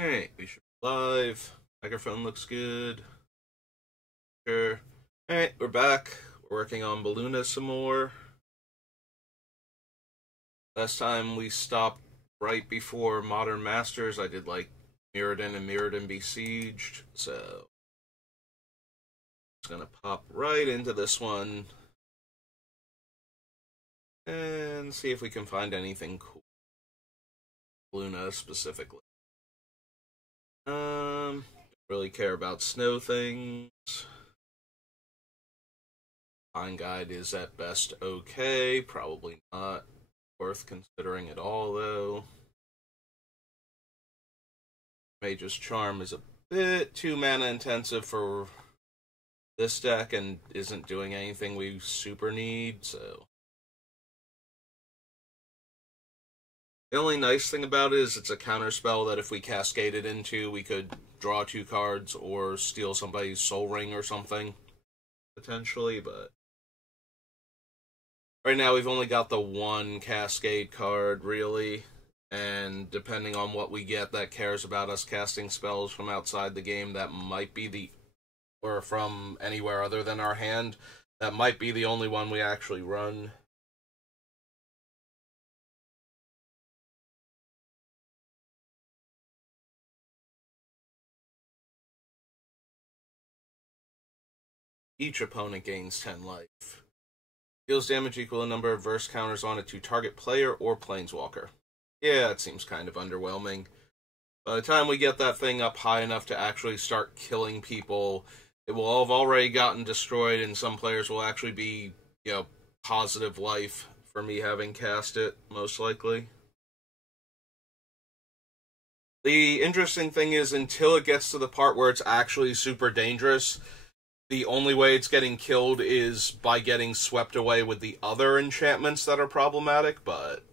Alright, we should be live. Microphone looks good. Sure. Alright, we're back. We're working on Beluna some more. Last time we stopped right before Modern Masters. I did like Mirrodin and Mirrodin Besieged, so it's gonna pop right into this one and see if we can find anything cool. Beluna specifically. Don't really care about snow things. Fine Guide is at best okay, probably not worth considering at all though. Mage's Charm is a bit too mana intensive for this deck and isn't doing anything we super need, so. The only nice thing about it is it's a counterspell that if we cascade it into, we could draw 2 cards or steal somebody's Soul Ring or something, potentially, but right now we've only got the one cascade card, really, and depending on what we get that cares about us casting spells from outside the game, that might be the, or from anywhere other than our hand, that might be the only one we actually run. Each opponent gains 10 life. Deals damage equal to the number of verse counters on it to target player or planeswalker. Yeah, it seems kind of underwhelming. By the time we get that thing up high enough to actually start killing people, it will have already gotten destroyed, and some players will actually be, positive life for me having cast it, most likely. The interesting thing is, until it gets to the part where it's actually super dangerous, the only way it's getting killed is by getting swept away with the other enchantments that are problematic, but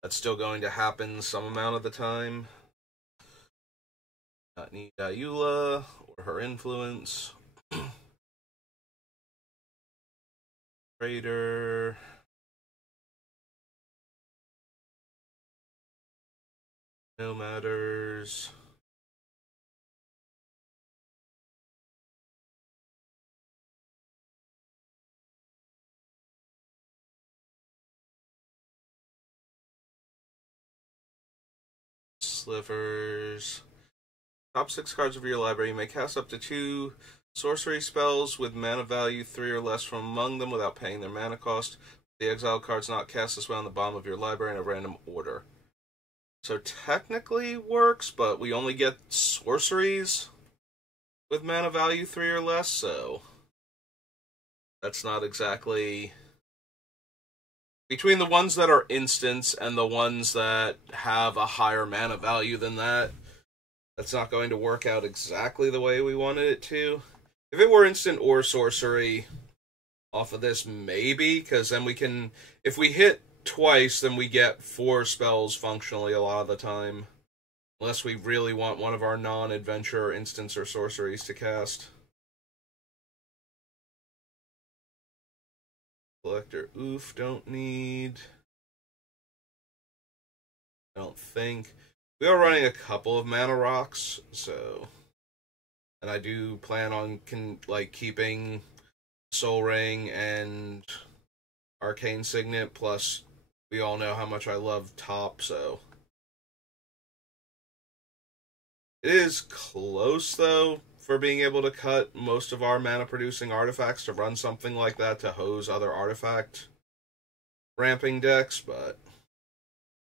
that's still going to happen some amount of the time. Not need Ayula or her influence. Raider. No matters. Slivers. Top 6 cards of your library. You may cast up to 2 sorcery spells with mana value 3 or less from among them without paying their mana cost. The exiled card's not cast this way on the bottom of your library in a random order. So technically works, but we only get sorceries with mana value 3 or less, so that's not exactly. Between the ones that are instants and the ones that have a higher mana value than that, that's not going to work out exactly the way we wanted it to. If it were instant or sorcery off of this, maybe, because then we can, if we hit twice, then we get 4 spells functionally a lot of the time. Unless we really want one of our non-adventure instants or sorceries to cast. Collector, oof, don't need. I don't think. We are running a couple of mana rocks, so. And I do plan on keeping Soul Ring and Arcane Signet, plus we all know how much I love Top, so. It is close, though, for being able to cut most of our mana-producing artifacts to run something like that to hose other artifact ramping decks, but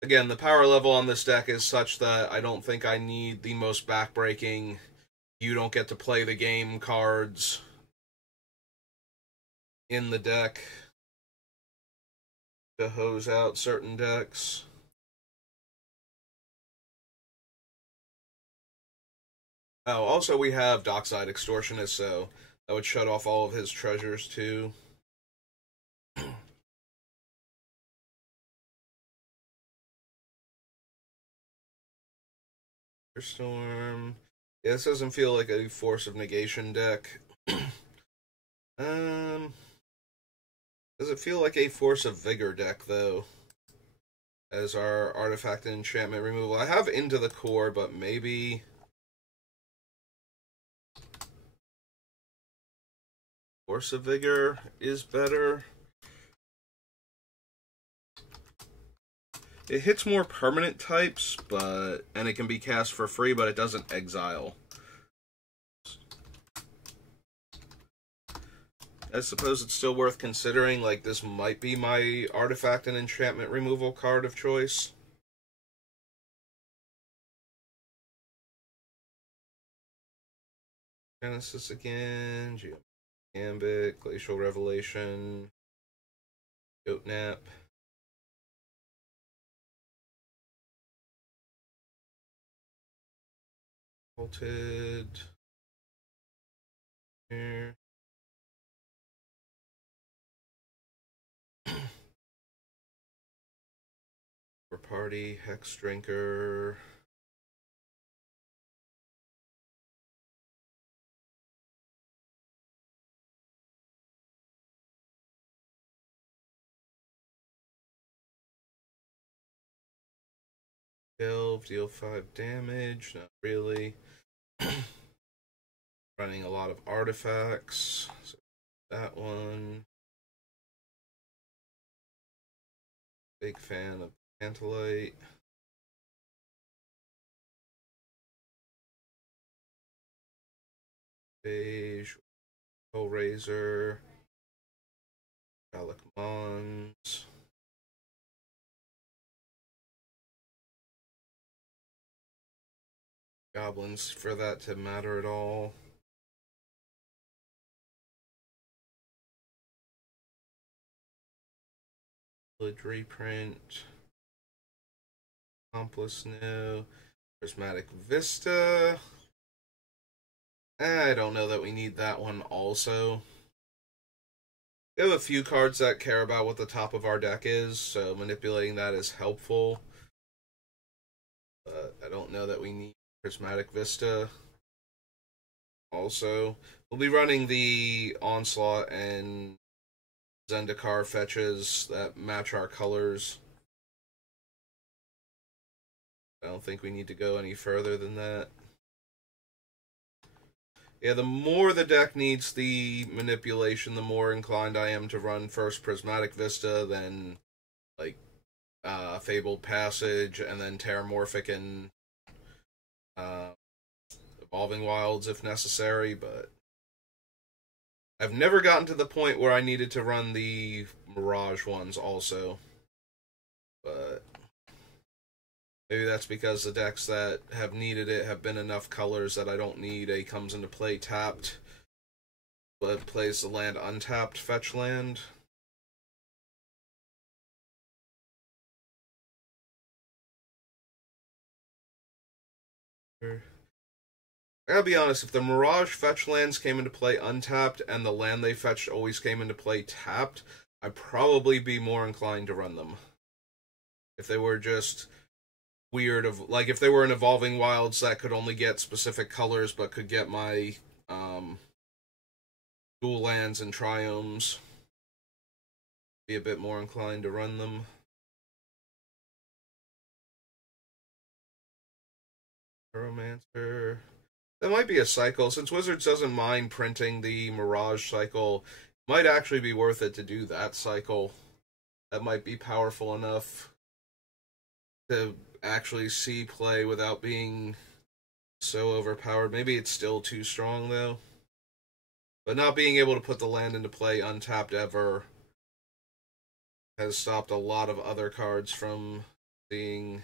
again, the power level on this deck is such that I don't think I need the most backbreaking, you don't get to play the game cards in the deck to hose out certain decks. Oh, also we have Dockside Extortionist, so that would shut off all of his treasures too. Storm. Yeah, this doesn't feel like a Force of Negation deck. Does it feel like a Force of Vigor deck, though? as our artifact and enchantment removal. I have Into the Core, but maybe Force of Vigor is better. It hits more permanent types, and it can be cast for free, but it doesn't exile. I suppose it's still worth considering, like, this might be my artifact and enchantment removal card of choice. Genesis again, Gambit, Glacial Revelation, Goatnap. Bolted. Here. For party, Hex Drinker. Delve, deal 5 damage. Not really. Running a lot of artifacts. So that one. Big fan of Pantalite. Beige. Hellraiser. Alec Mons. Goblins for that to matter at all. Village reprint. Accomplice no. Prismatic Vista. I don't know that we need that one also. We have a few cards that care about what the top of our deck is, so manipulating that is helpful. But I don't know that we need Prismatic Vista. Also, we'll be running the Onslaught and Zendikar fetches that match our colors. I don't think we need to go any further than that. Yeah, the more the deck needs the manipulation, the more inclined I am to run first Prismatic Vista, then like Fabled Passage, and then Terramorphic and Evolving Wilds if necessary, but I've never gotten to the point where I needed to run the Mirage ones also. But maybe that's because the decks that have needed it have been enough colors that I don't need a comes into play tapped, but plays the land untapped fetch land. I gotta be honest, if the Mirage fetch lands came into play untapped and the land they fetched always came into play tapped, I'd probably be more inclined to run them. If they were just weird, like if they were an Evolving Wilds that could only get specific colors but could get my dual lands and triomes, be a bit more inclined to run them. Pyromancer. That might be a cycle. Since Wizards doesn't mind printing the Mirage cycle, it might actually be worth it to do that cycle. That might be powerful enough to actually see play without being so overpowered. Maybe it's still too strong, though. But not being able to put the land into play untapped ever has stopped a lot of other cards from seeing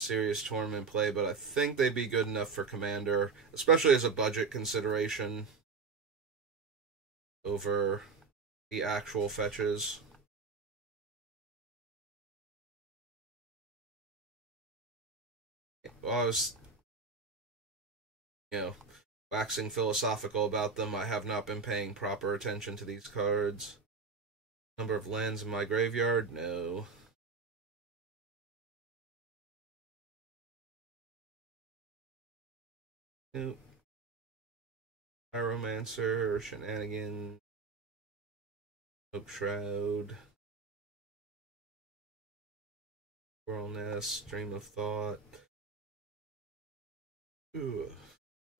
serious tournament play, but I think they'd be good enough for Commander, especially as a budget consideration over the actual fetches. Well, I was, waxing philosophical about them. I have not been paying proper attention to these cards. Number of lands in my graveyard? No. Nope. Pyromancer, Shenanigan, Hope Shroud. Coral Nest, Stream of Thought. Ooh.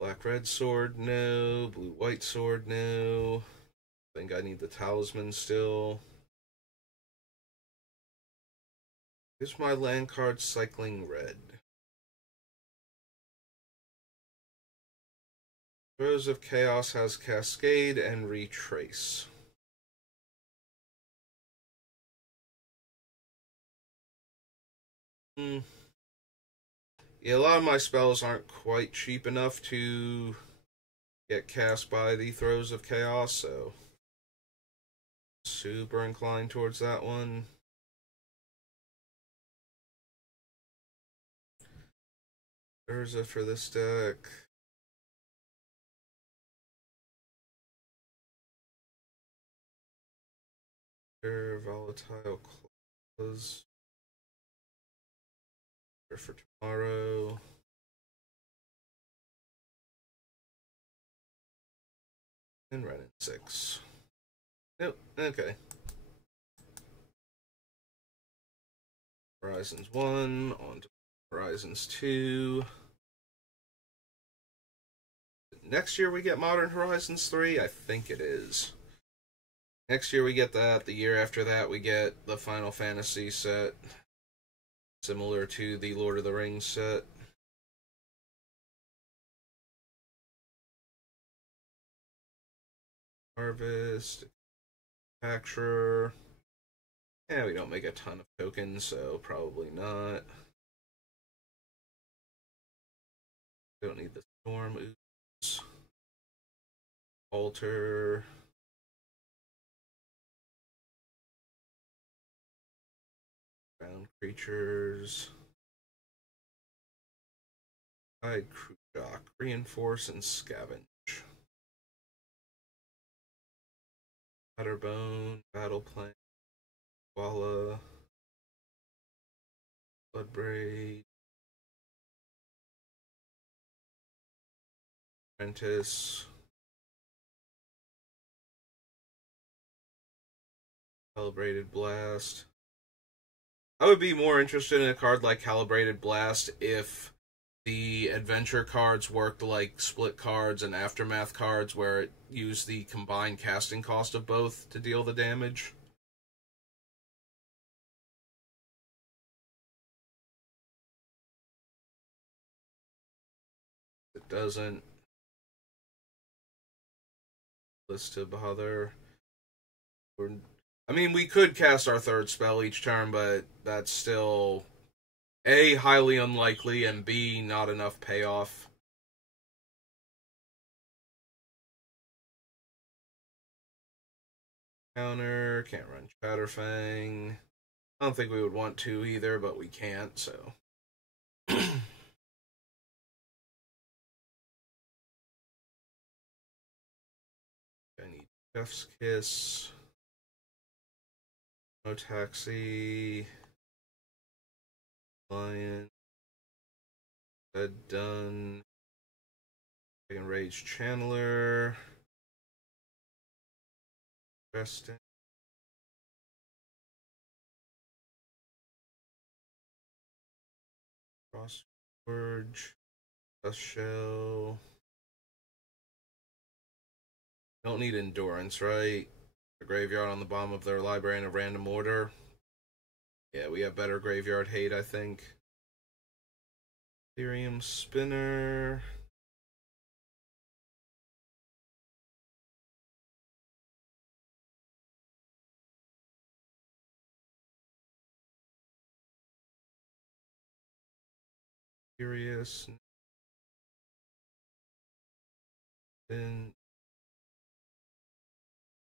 Black-red sword, no. Blue-white sword, no. I think I need the talisman still. Here's my land card cycling red. Throes of Chaos has Cascade and Retrace. Yeah, a lot of my spells aren't quite cheap enough to get cast by the Throes of Chaos, so super inclined towards that one. Urza for this deck. Volatile Claws. For tomorrow. And Renin 6. Nope, okay. Horizons 1, on to Horizons 2. Next year we get Modern Horizons 3? I think it is. Next year we get that. The year after that we get the Final Fantasy set. Similar to the Lord of the Rings set. Harvest. Manufacturer. Yeah, we don't make a ton of tokens, so probably not. Don't need the Storm. Oops. Alter. Ground creatures. Guide Crew Shock. Reinforce and Scavenge. Batterbone. Battle Plan. Walla. Bloodbraid. Apprentice. Calibrated Blast. I would be more interested in a card like Calibrated Blast if the adventure cards worked like split cards and aftermath cards, where it used the combined casting cost of both to deal the damage. It doesn't. List to bother. I mean, we could cast our third spell each turn, but that's still A, highly unlikely, and B, not enough payoff. Counter, can't run Chatterfang. I don't think we would want to either, but we can't, so. I need Chef's Kiss. No Taxi. Lion. Dead done. Dragon Rage Channeler. Resting. Crossforge. Dust Shell. Don't need Endurance, right? A graveyard on the bottom of their library in a random order. Yeah, we have better graveyard hate, I think. Ethereum Spinner. Furious. Then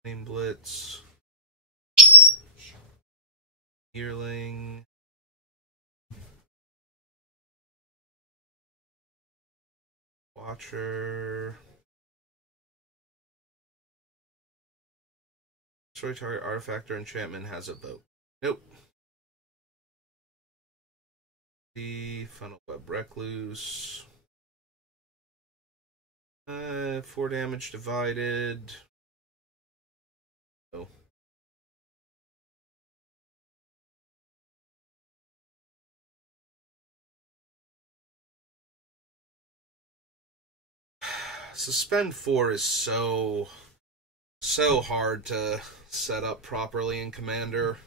Flame Blitz. Yearling. Watcher. Destroy target artifact or enchantment has a vote. Nope. The Funnel Web Recluse. 4 damage divided. Oh. Suspend 4 is so hard to set up properly in Commander.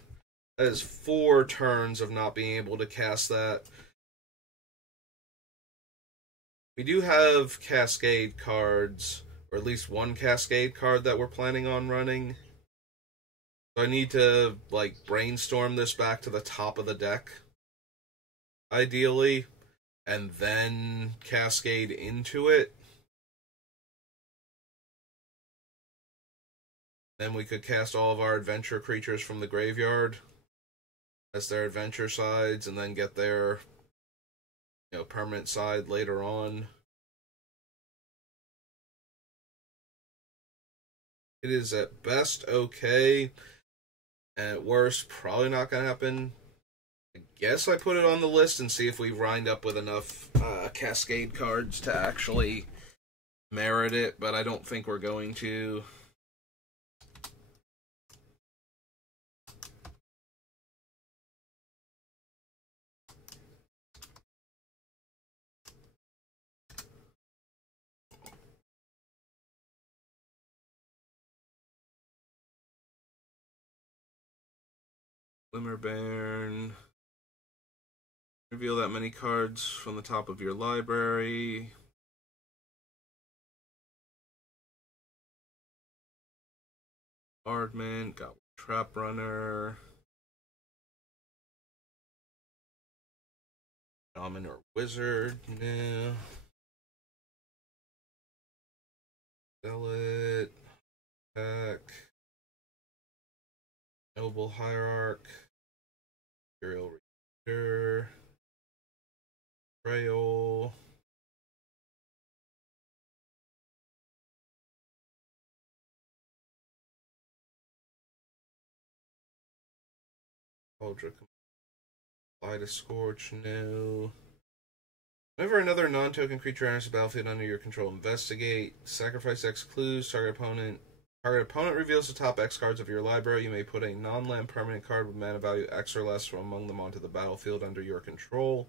That is 4 turns of not being able to cast that. We do have Cascade cards, or at least one Cascade card that we're planning on running. So I need to, like, brainstorm this back to the top of the deck, ideally, and then Cascade into it. Then we could cast all of our adventure creatures from the graveyard as their adventure sides, and then get their, permanent side later on. It is at best okay, and at worst probably not going to happen. I guess I put it on the list and see if we wind up with enough Cascade cards to actually merit it, but I don't think we're going to. Glimmerbairn. Reveal that many cards from the top of your library. Ardman, Goblin Trap Runner. Shaman or Wizard, no. Zealot. Pack. Noble Hierarch. Imperial Reader. Trail. Cauldron. Light a Scorch, no. Whenever another non-token creature enters the battlefield under your control, investigate. Sacrifice X clues. Target opponent reveals the top X cards of your library. You may put a non-land permanent card with mana value X or less from among them onto the battlefield under your control.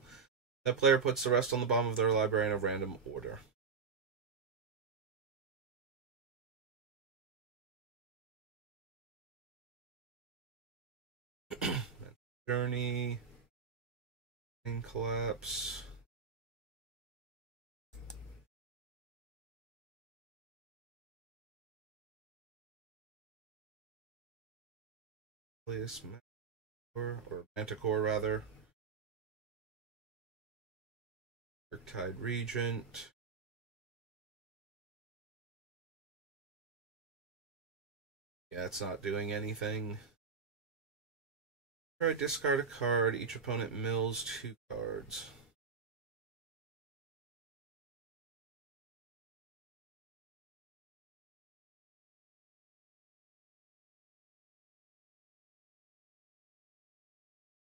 That player puts the rest on the bottom of their library in a random order. Journey. And Collapse. Or Manticore, rather. Tide Regent. Yeah, it's not doing anything. Try discard a card. Each opponent mills 2 cards.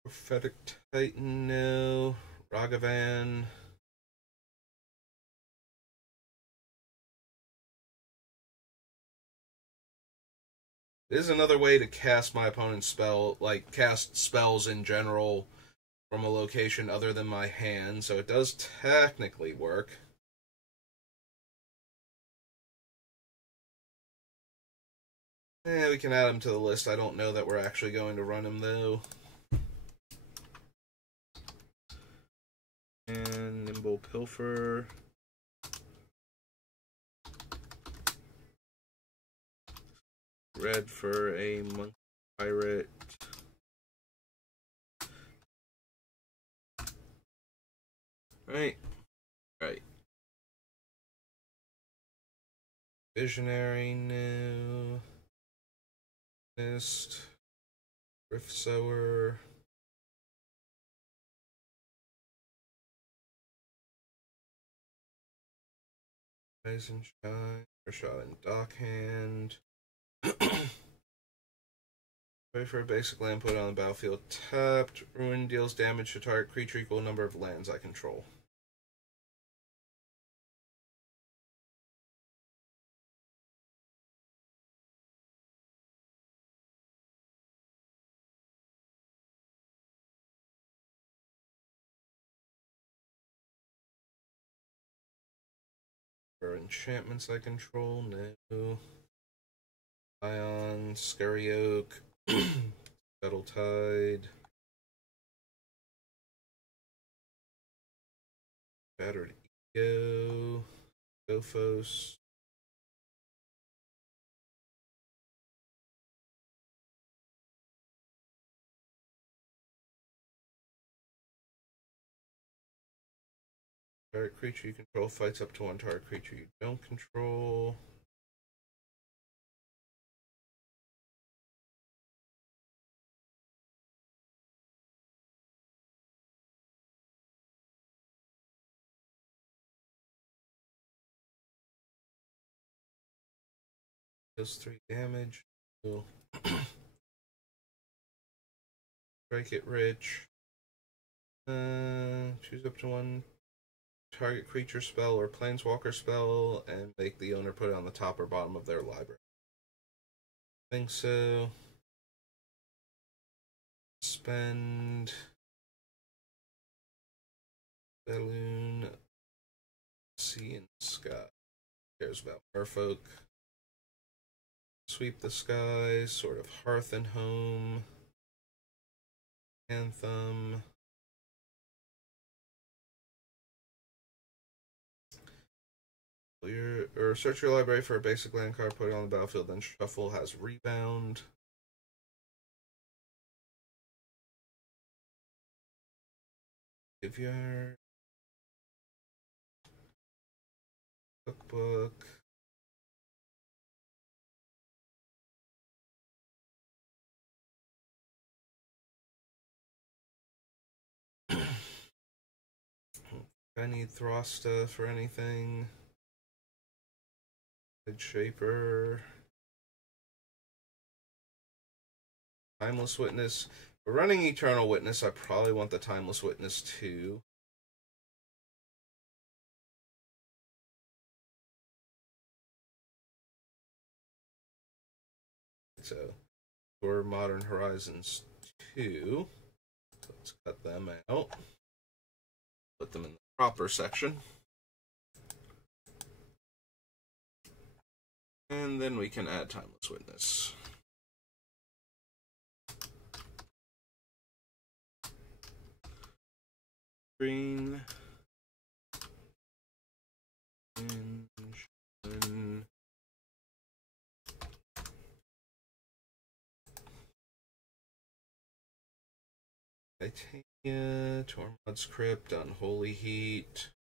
Prophetic Titan, no. Ragavan. It is another way to cast my opponent's spell, like cast spells in general from a location other than my hand, so it does technically work. We can add him to the list. I don't know that we're actually going to run him, though. And Nimble Pilfer. Red for a Monkey Pirate. Right. Visionary, no. Mist. Rift Sower. Rise and Shine. Or Shot and Dockhand. Wait for a basic land put on the battlefield tapped. Ruin deals damage to target creature equal number of lands I control. For enchantments I control, no. Ion, Scary Oak, Battle Tide, Battered Ego, Gophos. Target creature you control fights up to one target creature you don't control. Does 3 damage. Cool. Strike it rich. Choose up to one target creature spell or planeswalker spell and make the owner put it on the top or bottom of their library. I think so. Spend Beluna Sea and Sky. Who cares about Merfolk? Sweep the Skies, sort of Hearth and Home. Anthem. Search your library for a basic land card, put it on the battlefield, then shuffle. Has Rebound. Graveyard. Cookbook. I need Throsta for anything. Head Shaper. Timeless Witness. We're running Eternal Witness. I probably want the Timeless Witness too. So, for Modern Horizons 2, let's cut them out. Put them in the proper section. And then we can add Timeless Witness. Green. And Titania, Tormod's Crypt, Unholy Heat.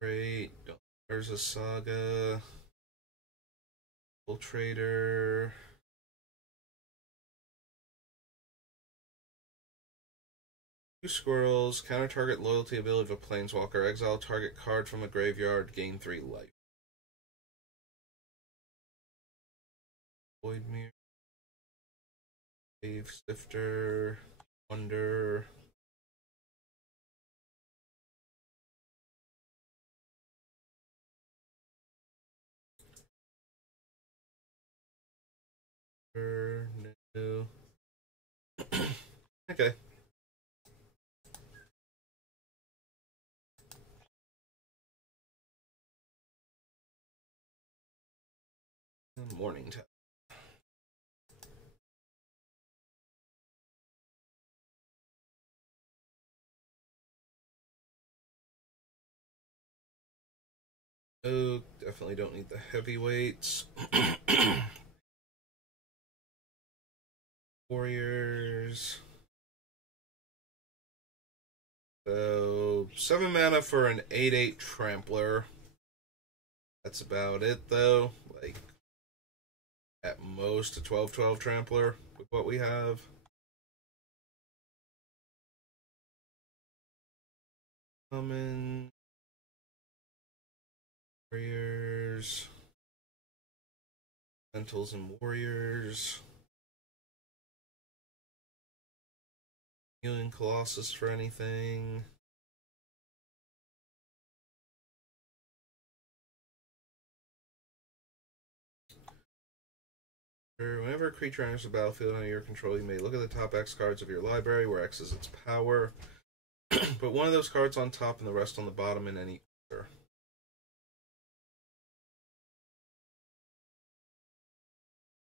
Great. There's a Saga. Infiltrator. Two squirrels. Counter target loyalty ability of a planeswalker. Exile target card from a graveyard. Gain 3 life. Voidmere. Wave Sifter. Wonder. No. Okay. Morning time. Oh, definitely don't need the heavyweights. Warriors. So, 7 mana for an 8/8 Trampler. That's about it, though. Like, at most a 12/12 Trampler with what we have. Common. Warriors. Lentils and Warriors. Healing Colossus for anything. Whenever a creature enters the battlefield under your control, you may look at the top X cards of your library, where X is its power. Put one of those cards on top and the rest on the bottom in any order.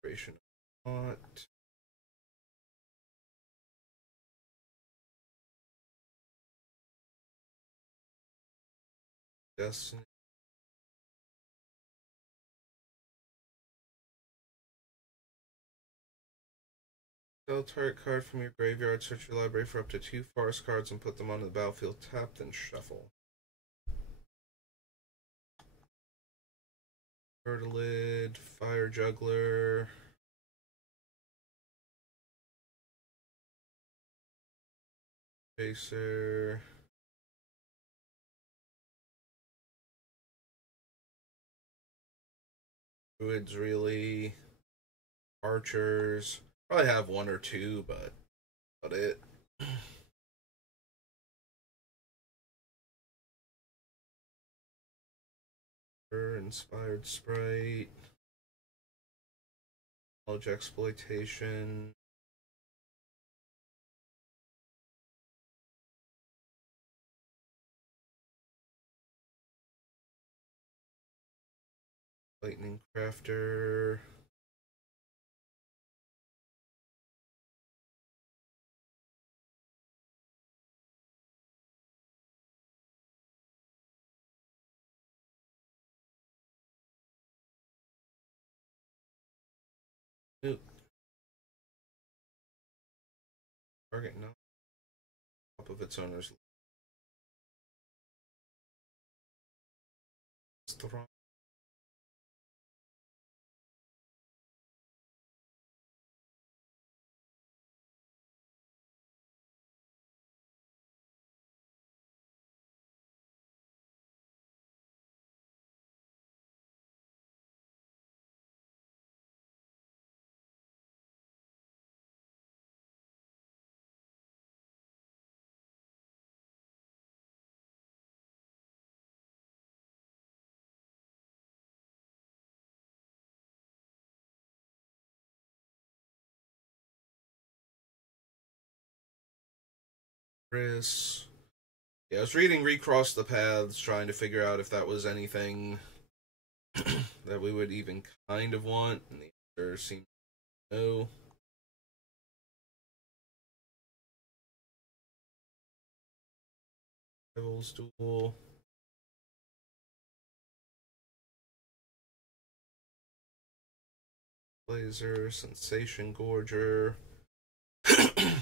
Creation not. Destiny. Sell a target card from your graveyard, search your library for up to 2 forest cards and put them onto the battlefield tapped and shuffle. Turtlid, Fire Juggler. Chaser. Druids, really. Archers. Probably have 1 or 2, but it. Inspired Sprite. Knowledge Exploitation. Lightning Crafter. Ooh. Target not top of its owner's. It's the wrong. Chris. Yeah, I was reading Recross the Paths, trying to figure out if that was anything that we would even kind of want, and the answer seemed no. Rivals Duel. Blazer, Sensation Gorger.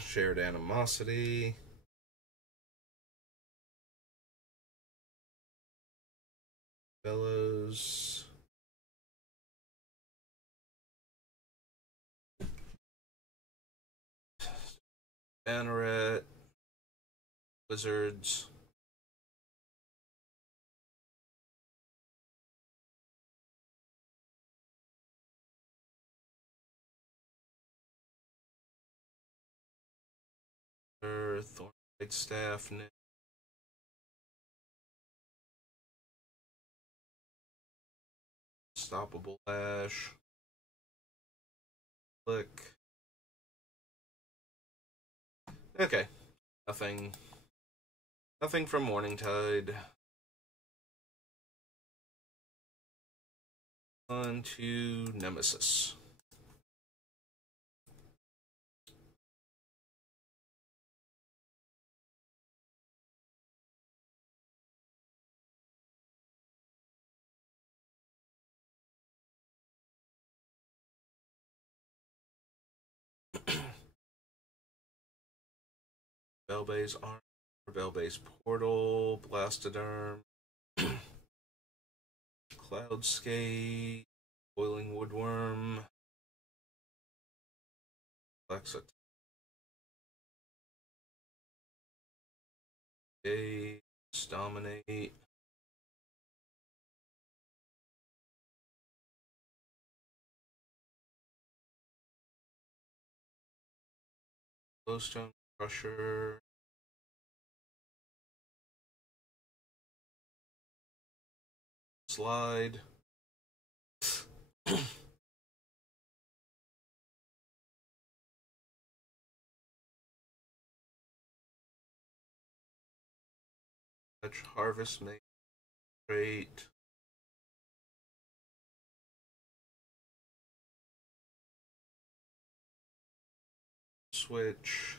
Shared Animosity. Bellows. Banneret. Wizards. Thornlight Staff. Unstoppable Ash. Click. Okay. Nothing from Morningtide. On to Nemesis. Velbay's Armor, Velbay's Portal, Blastoderm, Cloudskate, Boiling Woodworm, Alexa, Dominate, Glowstone Crusher, Slide, Fetch Harvest Make Great, switch.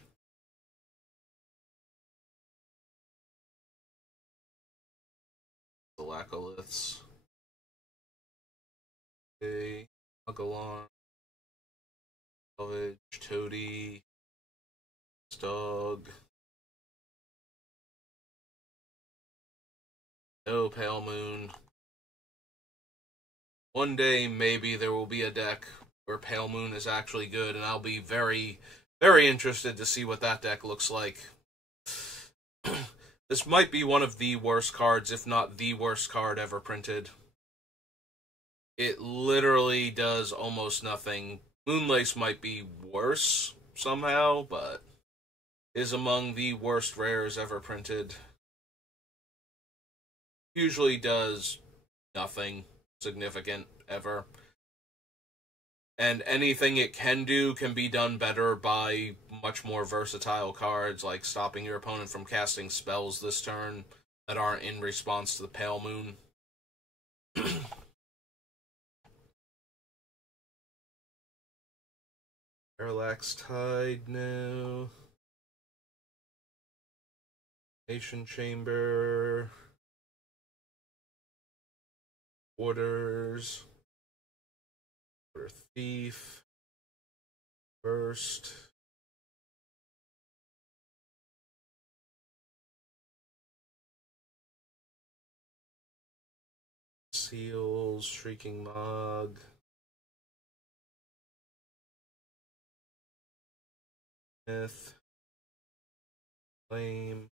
The Laccoliths. Okay. Mugalon. Salvage. Toady. Stug. No Pale Moon. One day, maybe there will be a deck where Pale Moon is actually good, and I'll be very, very interested to see what that deck looks like. This might be one of the worst cards, if not the worst card ever printed. It literally does almost nothing. Moonlace might be worse somehow, but is among the worst rares ever printed. Usually does nothing significant ever. And anything it can do can be done better by much more versatile cards, like stopping your opponent from casting spells this turn that aren't in response to the Pale Moon. Parallax Tide now. Nation Chamber. Orders. Order Thief. Burst. Seals. Shrieking Mog. Myth. Claim.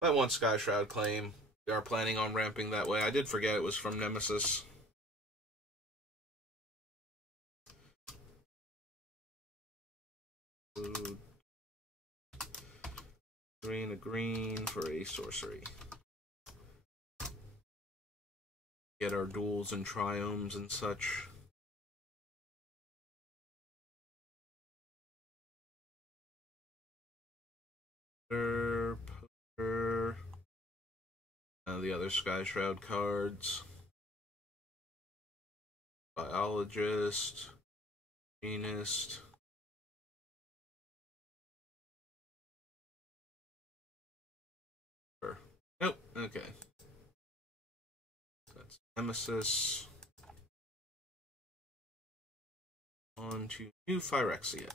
I want Sky Shroud Claim. We are planning on ramping that way. I did forget it was from Nemesis. Food. A green for a sorcery. Get our duels and triomes and such. Poker. The other Sky Shroud cards. Biologist. Genist. Nope, okay. That's Nemesis. On to New Phyrexia.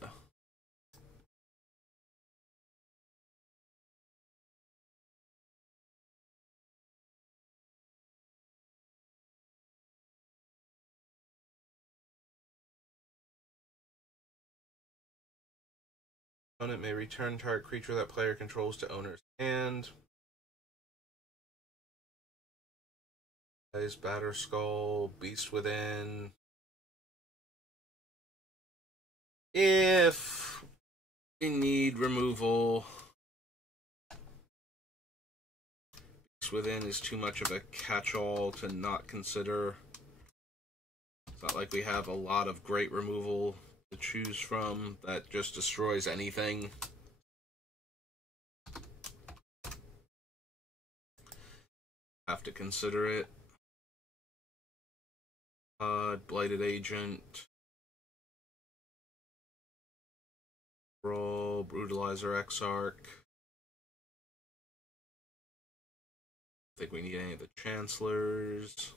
Opponent may return target creature that player controls to owner's hand. Plays Batterskull, Beast Within. If we need removal, Beast Within is too much of a catch-all to not consider. It's not like we have a lot of great removal to choose from that just destroys anything. Have to consider it. Blighted Agent. Brawl, Brutalizer Exarch. I think we need any of the Chancellors.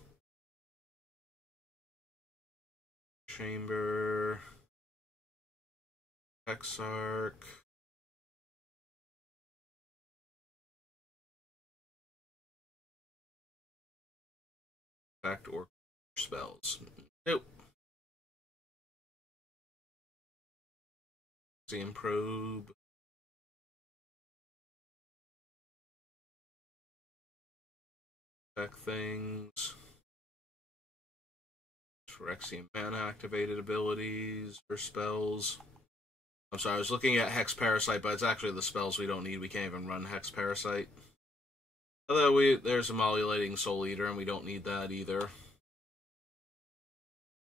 Chamber. Exarch. Fact or spells. Nope. Museum Probe. Back things. Phyrexian mana activated abilities or spells. I'm sorry, I was looking at Hex Parasite, but it's actually the spells we don't need. We can't even run Hex Parasite. Although there's Emolulating Soul Eater, and we don't need that either.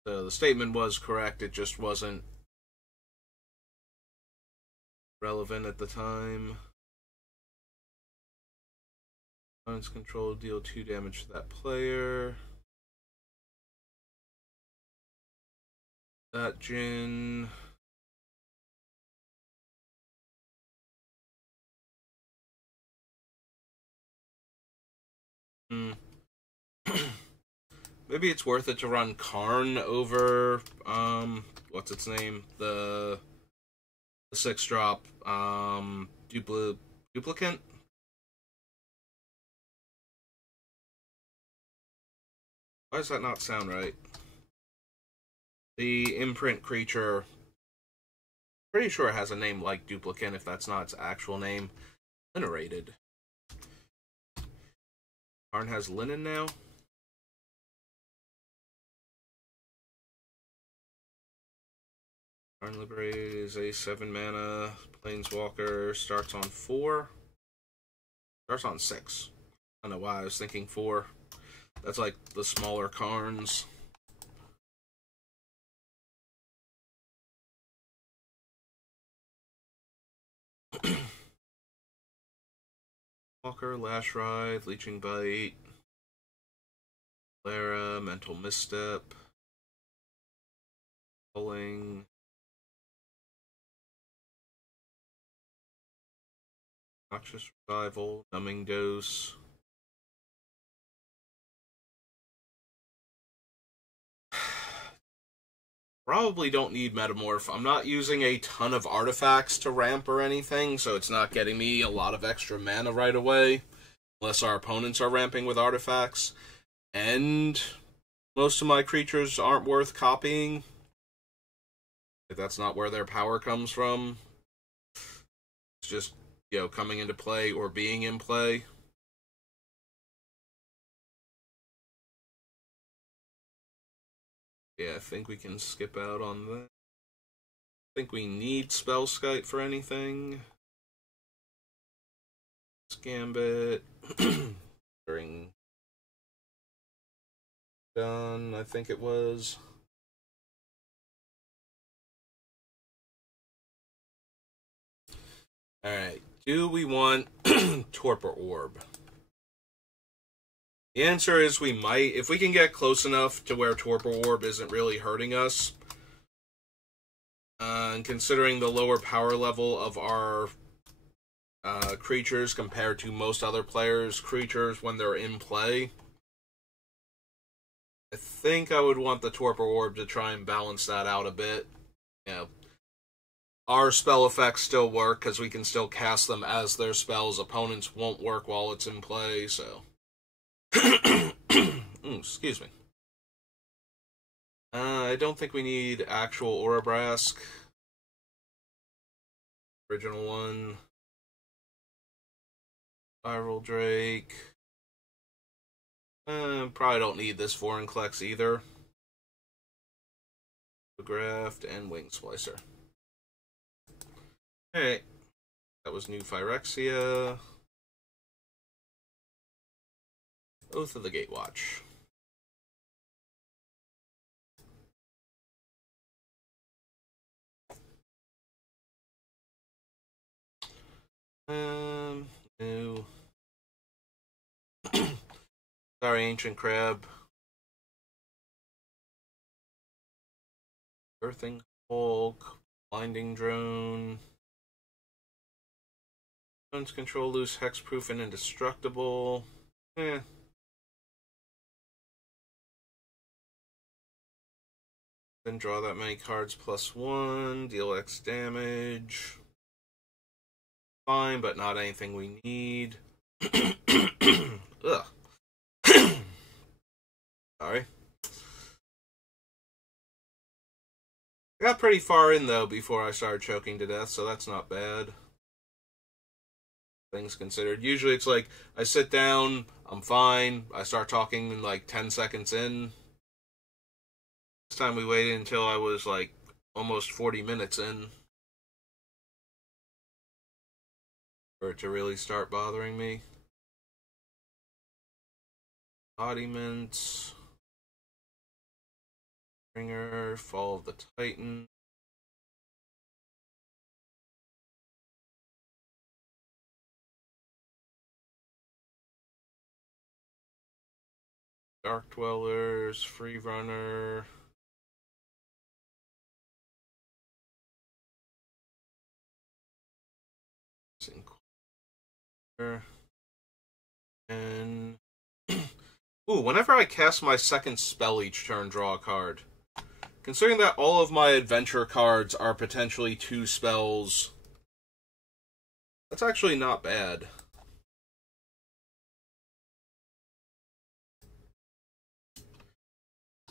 So the statement was correct, it just wasn't relevant at the time. Opponent's control, deal 2 damage to that player. That Jin. Hmm. Maybe it's worth it to run Karn over, what's its name? The 6-drop, Duplicant? Why does that not sound right? The imprint creature, pretty sure it has a name like Duplicant if that's not its actual name. Linerated. Karn has Linen now? Karn Liberated is a 7-mana Planeswalker, starts on 4. Starts on 6. I don't know why I was thinking 4. That's like the smaller Karns. Walker, Lash Ride, Leeching Bite, Lara, Mental Misstep, Pulling, Noxious Revival, Numbing Dose. Probably don't need Metamorph. I'm not using a ton of artifacts to ramp or anything, so it's not getting me a lot of extra mana right away, unless our opponents are ramping with artifacts. And most of my creatures aren't worth copying. If that's not where their power comes from. It's just, coming into play or being in play. Yeah, I think we can skip out on that. I think we need Spellskite for anything. Gambit. During done, I think it was. Alright, do we want Torpor Orb? The answer is we might. If we can get close enough to where Torpor Orb isn't really hurting us, and considering the lower power level of our creatures compared to most other players' creatures when they're in play, I think I would want the Torpor Orb to try and balance that out a bit. Our spell effects still work because we can still cast them as their spells. Opponents won't work while it's in play, so. Excuse me. I don't think we need actual Orabrask. Original one. Spiral Drake. Probably don't need this Vorinclex either. Graft and Wing Splicer. Alright. That was new Phyrexia. Oath of the Gatewatch. New. Sorry, Ancient Crab. Earthing Hulk. Blinding Drone. Stones control loose, hexproof, and indestructible. Then draw that many cards +1. Deal X damage. Fine, but not anything we need. Ugh. Sorry. I got pretty far in, though, before I started choking to death, so that's not bad. Things considered. Usually it's like, I sit down, I'm fine, I start talking in like 10 seconds in. This time we waited until I was like almost 40 minutes in for it to really start bothering me. Embodiments. Bringer, Fall of the Titan. Dark Dwellers, Free Runner. And Ooh, whenever I cast my second spell each turn, draw a card. Considering that all of my adventure cards are potentially 2 spells, that's actually not bad.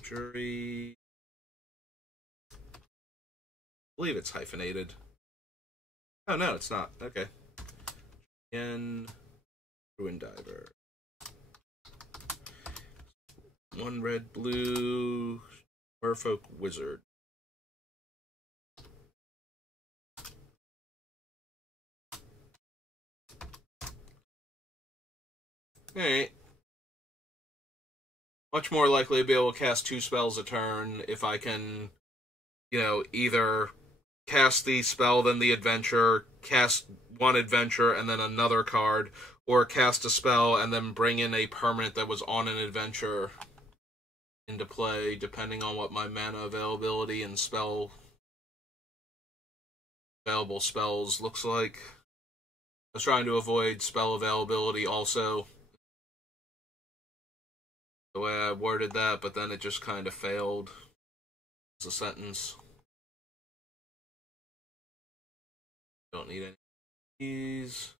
Jury. I believe it's hyphenated. Oh, no, it's not. Okay. Again, Ruin Diver. 1 red, blue, Merfolk Wizard. Alright. Much more likely to be able to cast 2 spells a turn if I can, either cast the spell, then the adventure, cast 1 adventure, and then another card, or cast a spell and then bring in a permanent that was on an adventure into play, depending on what my mana availability and available spells looks like. I was trying to avoid spell availability also, the way I worded that, but then it just kind of failed as a sentence. Don't need any of these.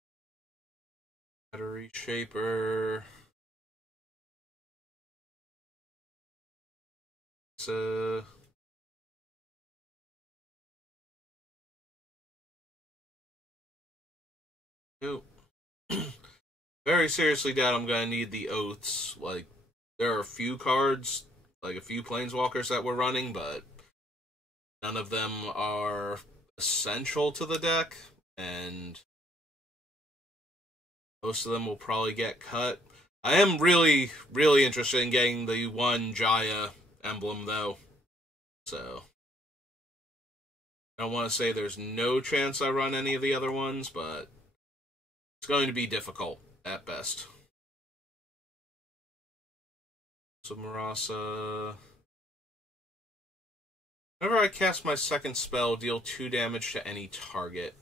Battery Shaper. It's Nope. Very seriously doubt I'm gonna need the Oaths. Like, there are a few cards, like a few Planeswalkers that we're running, but none of them are essential to the deck, and most of them will probably get cut. I am really, really interested in getting the 1 Jaya emblem, though. So, I don't want to say there's no chance I run any of the other ones, but it's going to be difficult at best. So, Marasa. Whenever I cast my second spell, deal 2 damage to any target.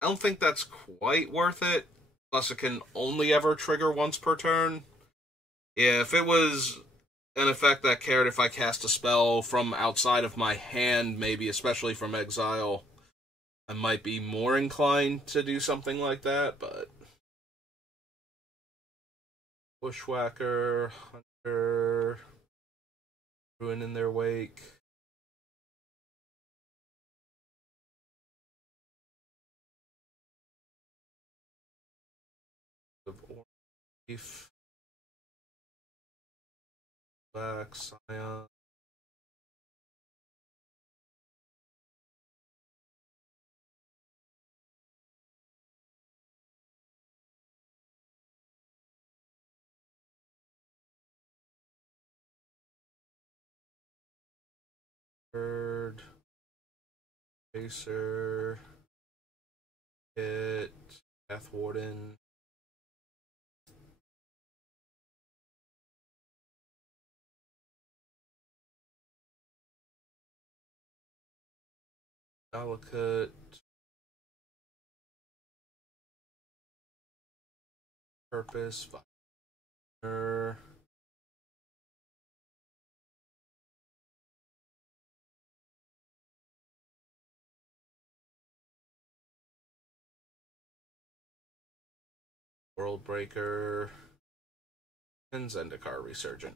I don't think that's quite worth it. Plus, it can only ever trigger once per turn. Yeah, if it was an effect that cared if I cast a spell from outside of my hand, maybe, especially from exile, I might be more inclined to do something like that, but... Bushwhacker, Hunter, Ruin in their wake. Of Leaf. Black, Scion. Bird. Tracer. Hit. Path Warden. Delicate. Purpose. Fire. World Breaker. And Zendikar Resurgent.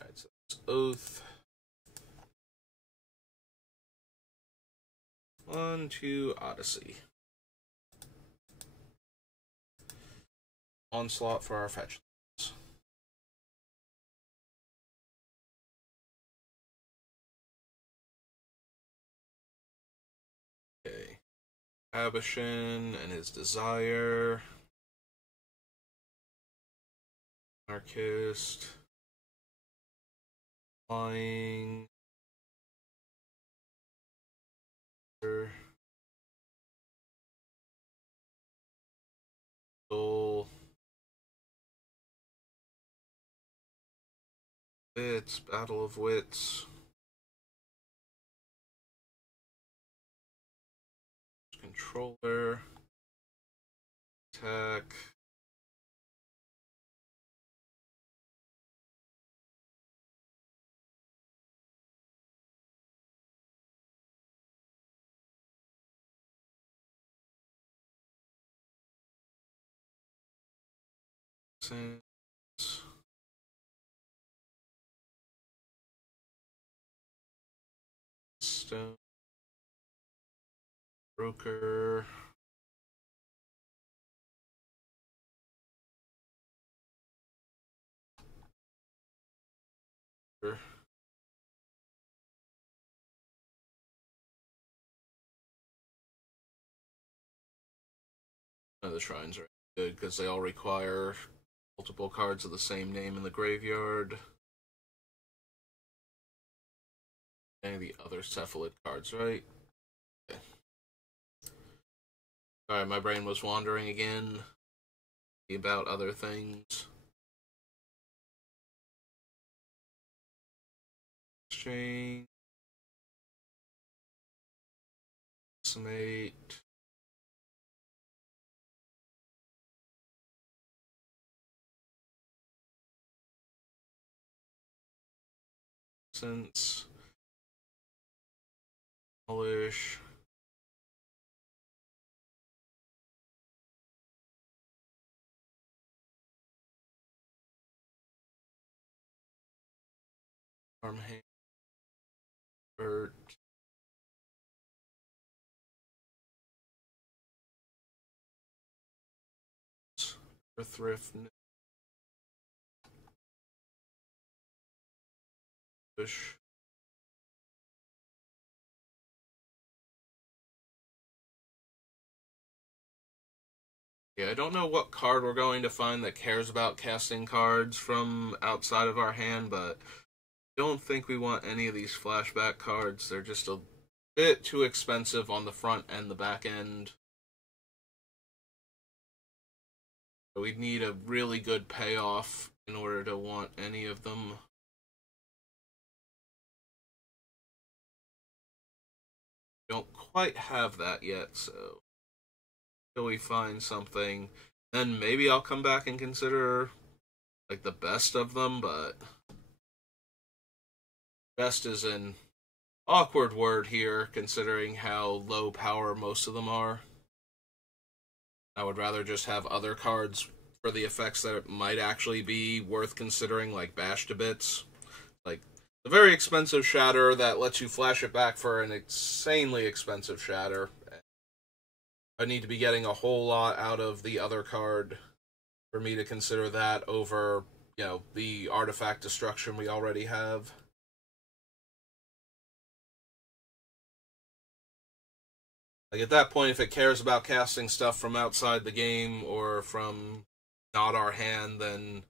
Alright, so it's Oath. 1, 2, Odyssey. Onslaught for our fetch. Okay. Abishin and his Desire. Anarchist. Flying. Soul. Wits, Battle of Wits. Controller. Attack. Sense. Stone. Broker. The shrines are good because they all require multiple cards of the same name in the graveyard. And the other cephalid cards, right? Okay. Alright, my brain was wandering again about other things. Exchange. Decimate. Since. Polish. Farmhand. Bert. Thrift. Bush. Yeah, I don't know what card we're going to find that cares about casting cards from outside of our hand, but I don't think we want any of these flashback cards. They're just a bit too expensive on the front and the back end. We'd need a really good payoff in order to want any of them. Don't quite have that yet, so until we find something, then maybe I'll come back and consider like the best of them, but best is an awkward word here considering how low power most of them are. I would rather just have other cards for the effects that it might actually be worth considering, like Bash to Bits. Like the very expensive Shatter that lets you flash it back for an insanely expensive Shatter. I need to be getting a whole lot out of the other card for me to consider that over, the artifact destruction we already have. Like at that point, if it cares about casting stuff from outside the game or from not our hand, then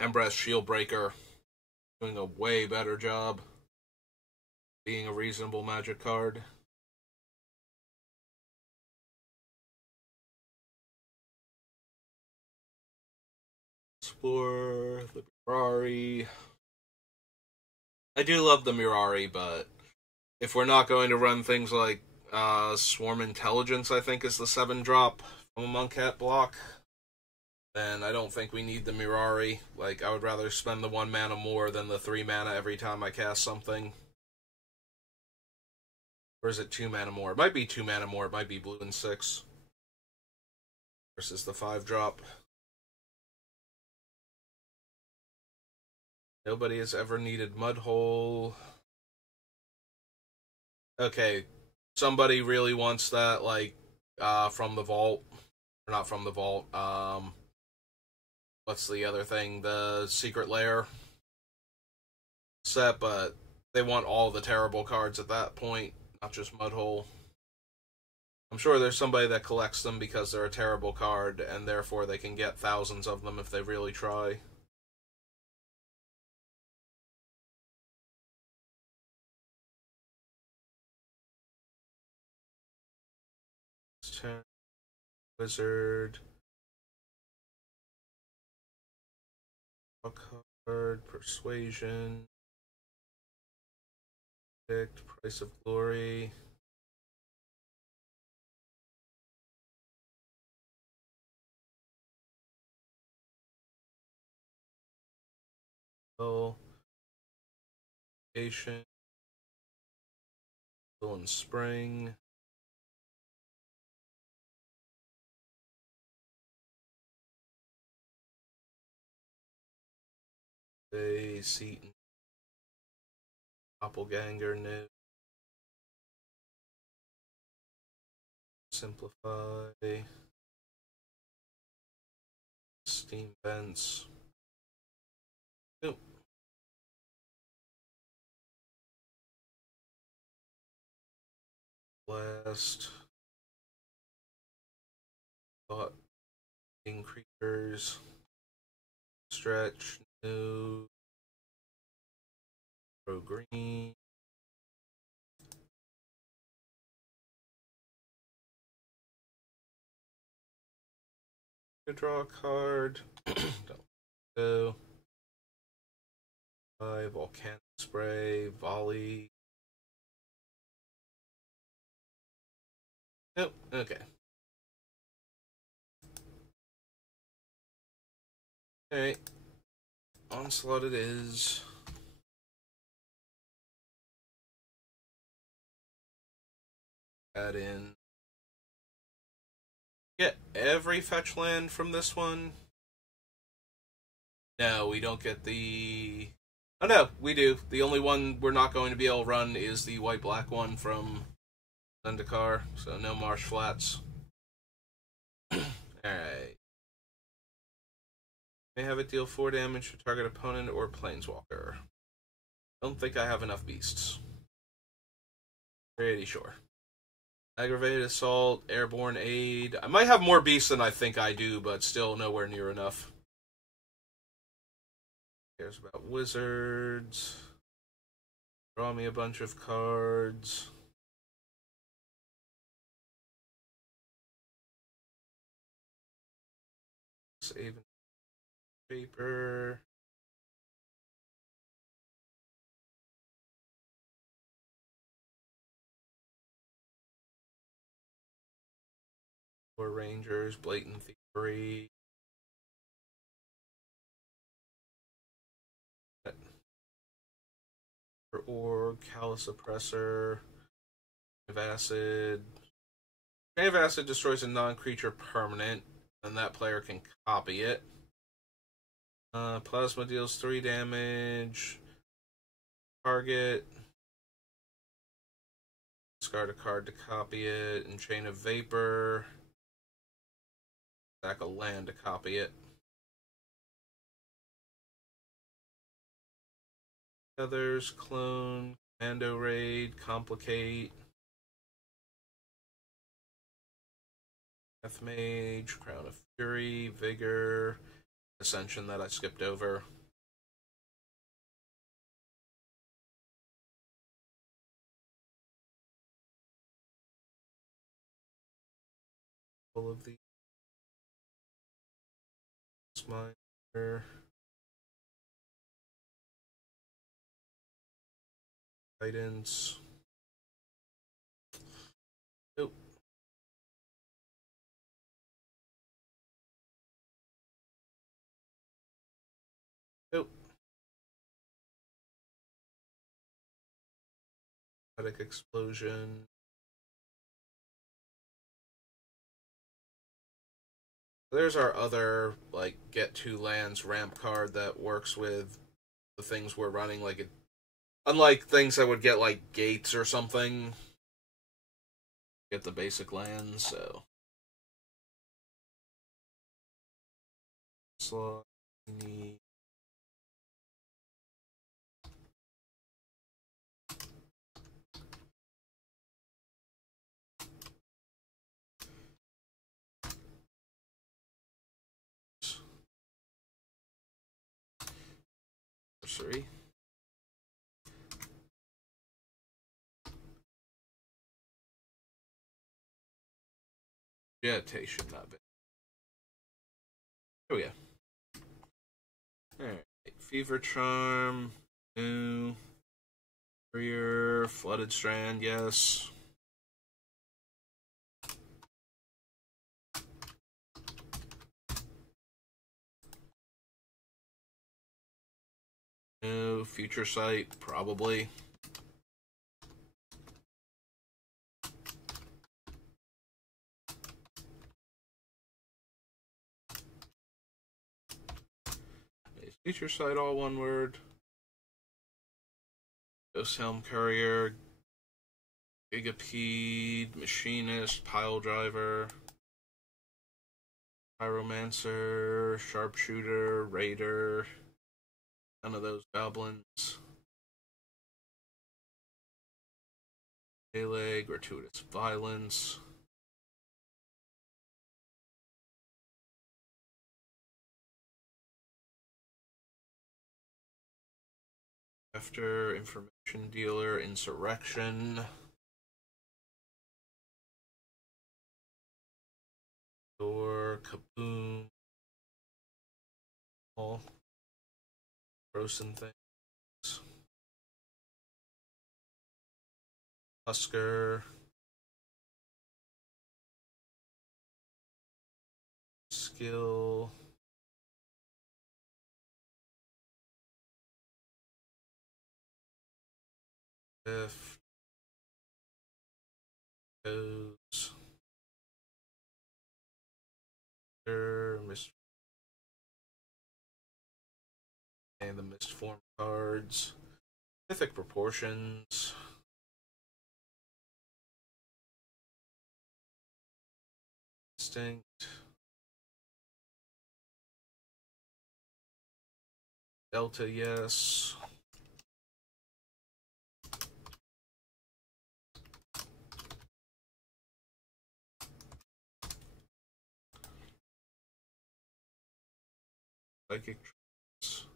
Embrace Shieldbreaker doing a way better job being a reasonable Magic card. Explore the Mirari. I do love the Mirari, but if we're not going to run things like Swarm Intelligence, I think is the 7-drop from a Monkhat block, then I don't think we need the Mirari. Like, I would rather spend the 1 mana more than the 3 mana every time I cast something. Or is it 2 mana more? It might be 2 mana more. It might be blue and 6. Versus the 5-drop. Nobody has ever needed Mudhole. Okay, somebody really wants that, like, from the vault. Or not from the vault. What's the other thing? The Secret Lair set, but they want all the terrible cards at that point, not just Mudhole. I'm sure there's somebody that collects them because they're a terrible card, and therefore they can get thousands of them if they really try. Wizard. Draw card, Persuasion, Predict, Price of Glory. Patient, Still in Spring. They Seaton, Doppelganger, New. Simplify. Steam Vents. Nope. Blast. Thought. Creatures. Stretch. No. Pro Green. Draw a card. Don't go. Volcanic Spray. Volley. Nope. Okay. Alright. Onslaught it is. Add in. Get every fetch land from this one? No, we don't get the... Oh no, we do. The only one we're not going to be able to run is the white-black one from Zendikar, so no Marsh Flats. Alright. May have it deal 4 damage to target opponent or planeswalker. Don't think I have enough beasts. Pretty sure. Aggravated Assault, Airborne Aid. I might have more beasts than I think I do, but still nowhere near enough. Cares about wizards. Draw me a bunch of cards. Save paper. Or Rangers, Blatant Thievery. Org, Callous Oppressor. Of Acid. Chain of Acid destroys a non-creature permanent, and that player can copy it. Plasma deals 3 damage. Target. Discard a card to copy it. And Chain of Vapor. Sack a land to copy it. Feathers, Clone, Commando Raid, Complicate. Death Mage, Crown of Fury, Vigor, Ascension that I skipped over. All of these. Miner. Guidance. Nope. Nope. Static Explosion. There's our other, like, get 2 lands ramp card that works with the things we're running. Like, it, unlike things that would get, like, gates or something, get the basic lands, so. Slot. Sorry. Vegetation, not bad. Oh yeah. Alright. Fever Charm, new. Courier, Flooded Strand, yes. New Future Sight, probably. Is Future Sight all one word? Ghost Helm Courier, Gigapede, Machinist, Pile Driver, Pyromancer, Sharpshooter, Raider. None of those goblins. Melee, Gratuitous Violence. After Information Dealer, Insurrection. Door, Kaboom. All frozen things. Husker. Skill. If. Goes. Mr. And the Mist Form cards. Mythic Proportions. Instinct. Delta, yes. Psychic Trance.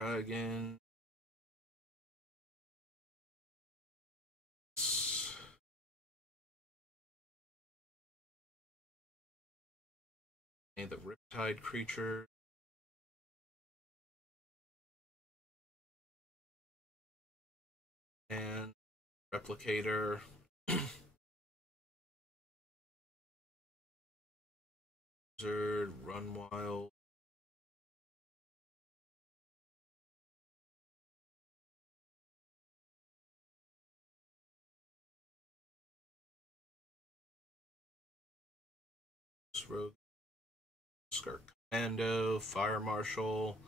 Try again. And the Riptide creature. And Replicator. Wizard, Run Wild. Rogue. Skirt Commando. Fire Marshal.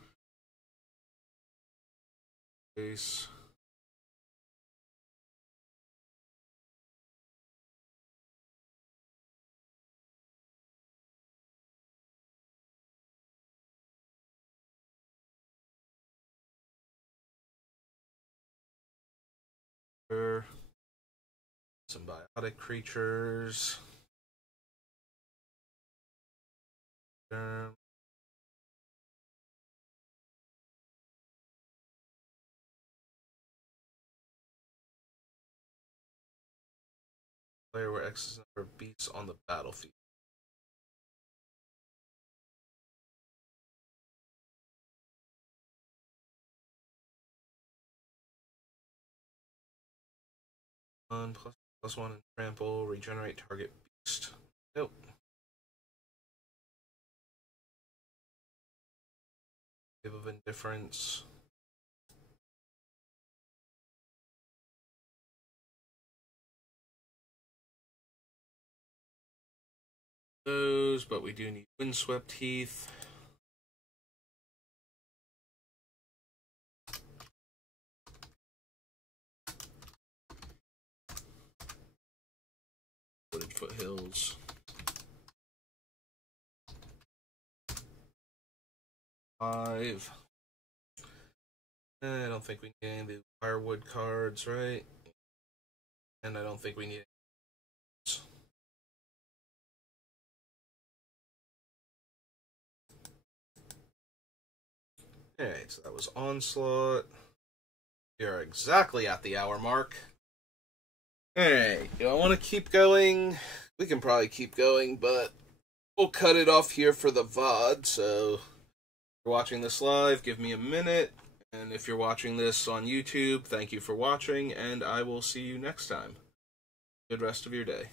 Base. Symbiotic creatures. Player where X is the number of beasts on the battlefield. +1 and trample, regenerate target beast. Nope. Wave of Indifference. Those, but we do need Windswept Heath. Wooded Foothills. 5. I don't think we need any of the firewood cards, right? And I don't think we need Alright, so that was Onslaught. We are exactly at the hour mark. Alright, do I want to keep going? We can probably keep going, but we'll cut it off here for the VOD, so if you're watching this live, give me a minute, and if you're watching this on YouTube, thank you for watching, and I will see you next time. Good rest of your day.